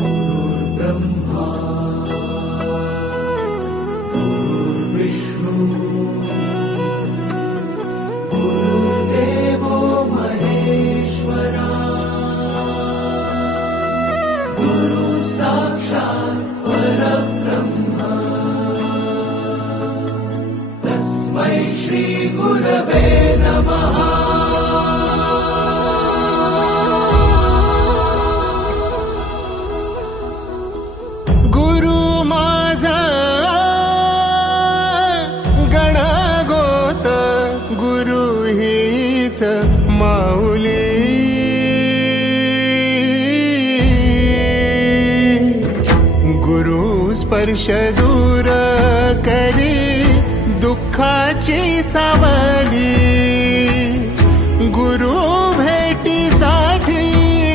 गुरुर्ब्रह्मा गुरुर्विष्णू गुरुर्देवो महेश्वरा गुरु साक्षात् परब्रह्म तस्मै श्री गुरवे नमः। गुरु माझा गणगोत गुरु हीच माऊली गुरु स्पर्श दूर करी दुःखाची सावली गुरु भेटीसाठी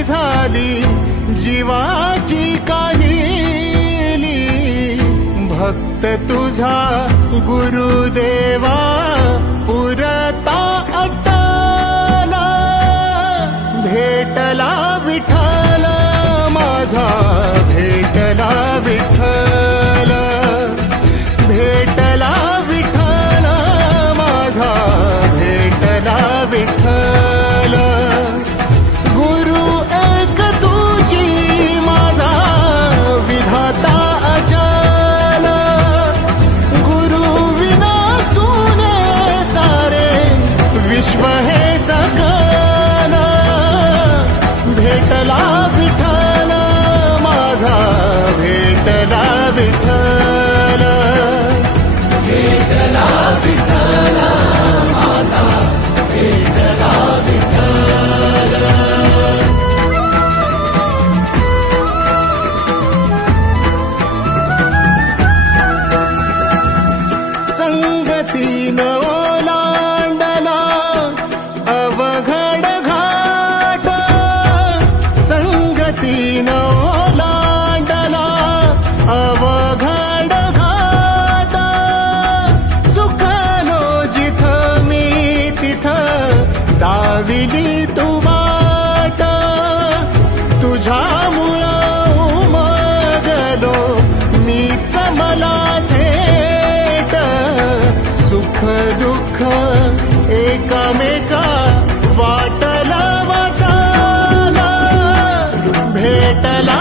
झाली जीवाची काहिली भक्त तुझा गुरुदेवा पुरता अट्टला भेटला विठ्ठल माझा भेटला विठ्ठल भेटला विठ्ठल माझा भेटला विठ्ठल गुरु एक तुझी माझा विधाता अचल गुरु विना सुने सारे विश्व हे सकल भेटला विठ्ठल माझा भेटला विठ्ठल भेटला विठ्ठल माझा भेटला विठ्ठल। संगतीन ओलांडला अवघड घाट संगतीन ओलांडला अवघड घाट चुकलो जिथं मी तिथं दाविली तू वाट तुझ्यामुळं उमगलो मीच मला थेट सुख दुःख एकामेका वाटला वाटाला भेटला